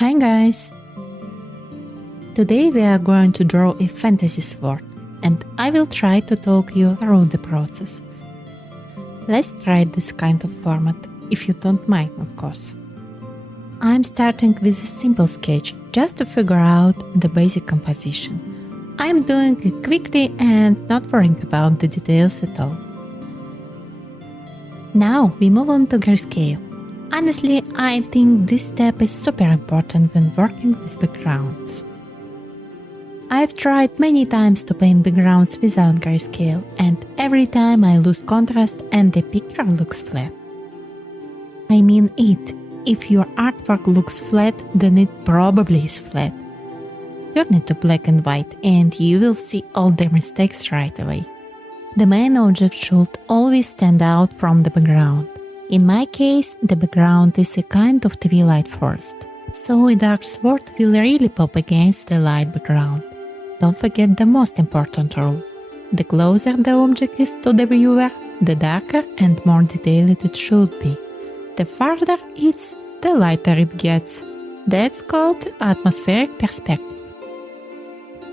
Hi guys! Today we are going to draw a fantasy sword and I will try to talk you through the process. Let's try this kind of format, if you don't mind, of course. I'm starting with a simple sketch just to figure out the basic composition. I'm doing it quickly and not worrying about the details at all. Now we move on to grayscale. Honestly, I think this step is super important when working with backgrounds. I've tried many times to paint backgrounds without grayscale, and every time I lose contrast and the picture looks flat. I mean it. If your artwork looks flat, then it probably is flat. Turn it to black and white and you will see all the mistakes right away. The main object should always stand out from the background. In my case, the background is a kind of twilight forest, so a dark sword will really pop against the light background. Don't forget the most important rule. The closer the object is to the viewer, the darker and more detailed it should be. The farther it is, the lighter it gets. That's called atmospheric perspective.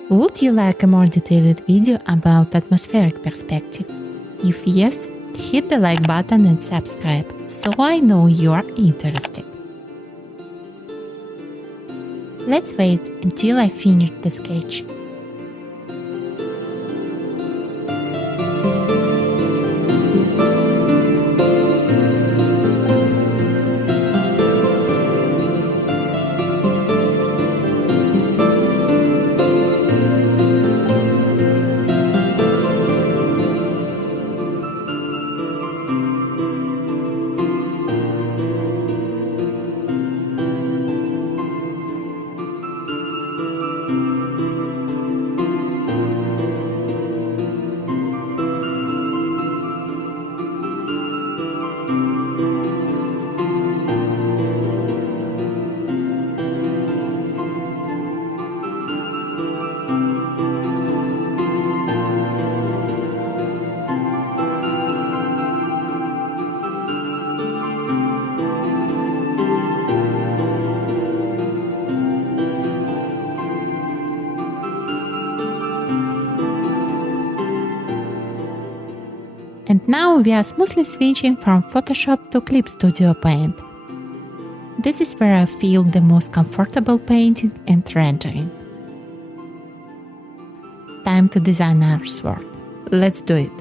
Would you like a more detailed video about atmospheric perspective? If yes, hit the like button and subscribe, so I know you are interested. Let's wait until I finish the sketch. And now we are smoothly switching from Photoshop to Clip Studio Paint. This is where I feel the most comfortable painting and rendering. Time to design our sword. Let's do it!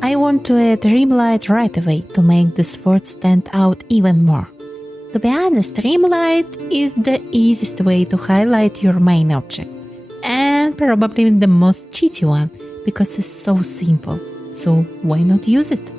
I want to add rim light right away to make the sword stand out even more. To be honest, rim light is the easiest way to highlight your main object, and probably the most cheaty one, because it's so simple, so why not use it?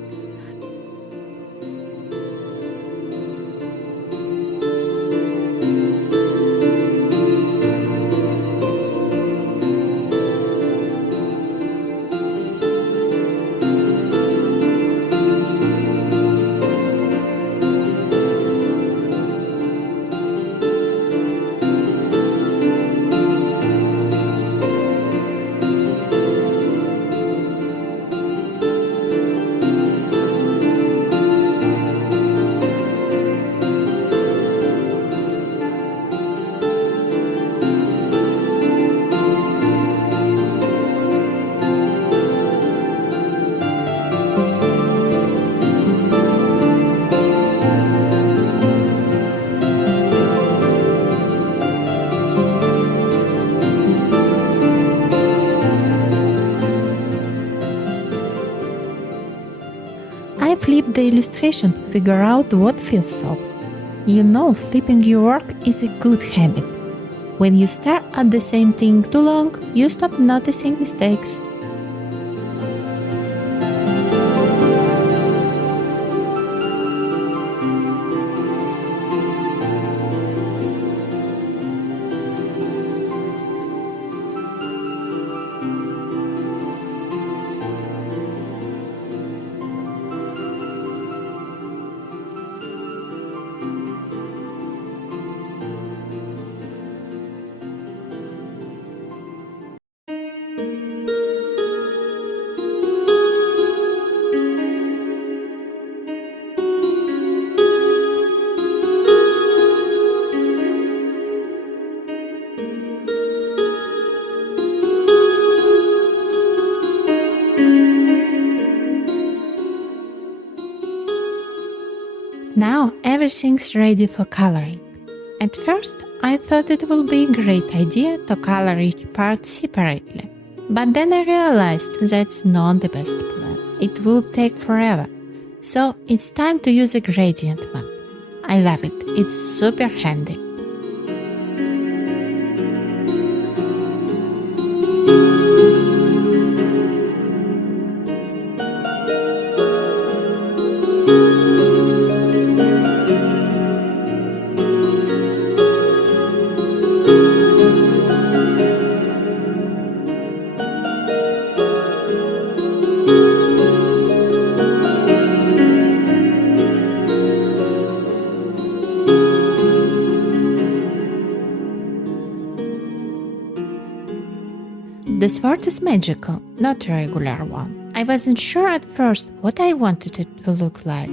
I flip the illustration to figure out what feels off. You know, flipping your work is a good habit. When you stare at the same thing too long, you stop noticing mistakes. Now everything's ready for coloring. At first, I thought it would be a great idea to color each part separately. But then I realized that's not the best plan. It will take forever. So it's time to use a gradient map. I love it. It's super handy. The sword is magical, not a regular one. I wasn't sure at first what I wanted it to look like,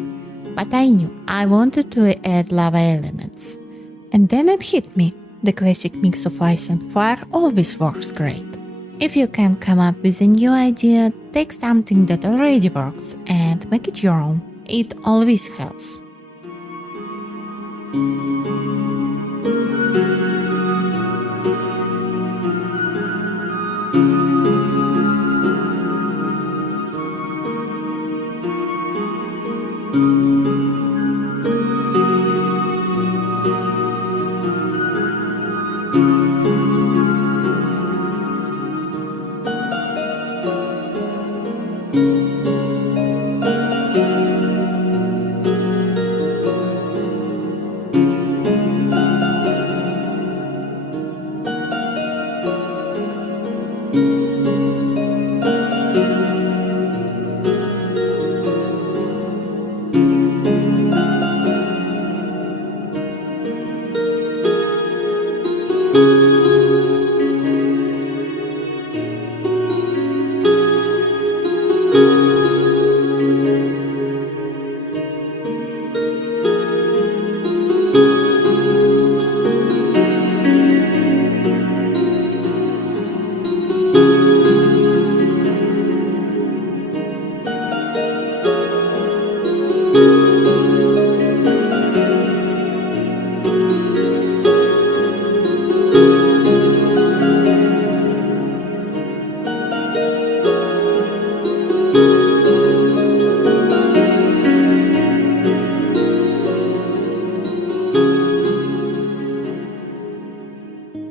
but I knew I wanted to add lava elements. And then it hit me. The classic mix of ice and fire always works great. If you can come up with a new idea, take something that already works and make it your own. It always helps.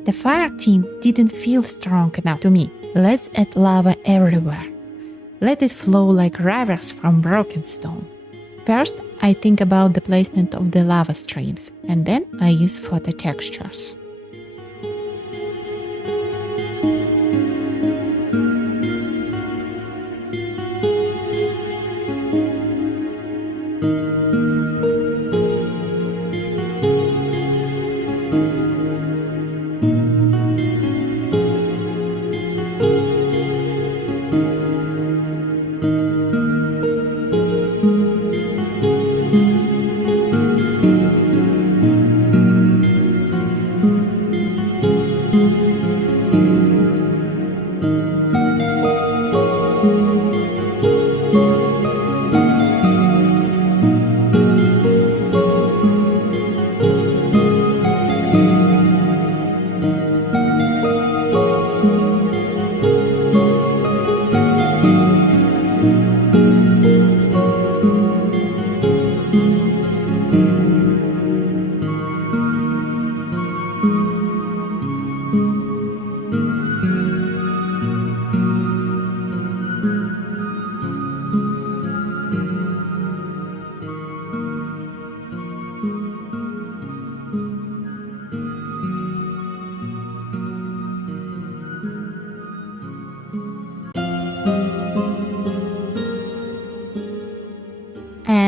The fire team didn't feel strong enough to me. Let's add lava everywhere. Let it flow like rivers from broken stone. First, I think about the placement of the lava streams, and then I use photo textures.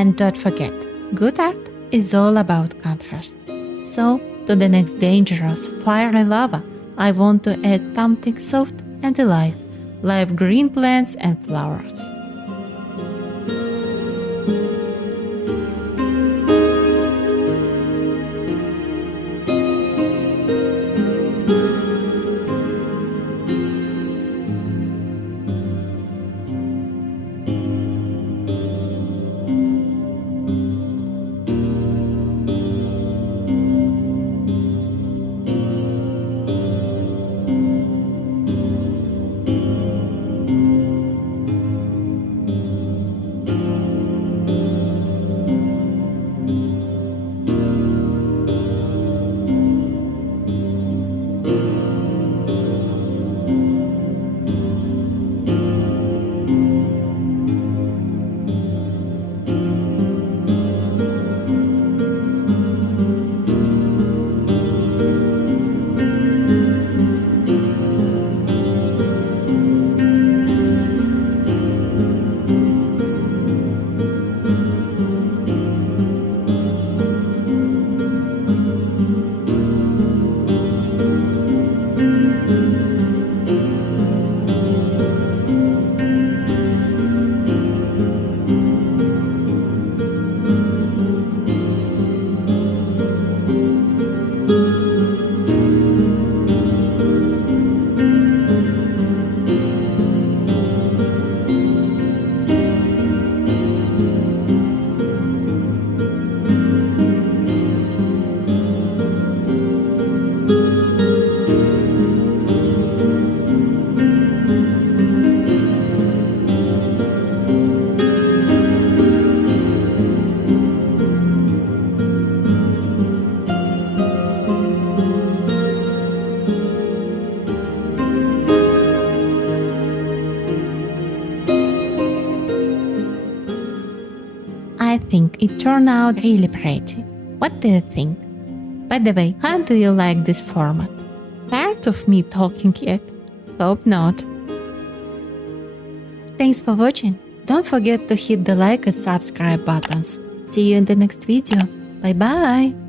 And don't forget, good art is all about contrast. So, to the next dangerous, fiery lava, I want to add something soft and alive, live green plants and flowers. I think it turned out really pretty. What do you think? By the way, how do you like this format? Tired of me talking yet? Hope not. Thanks for watching. Don't forget to hit the like and subscribe buttons. See you in the next video. Bye bye!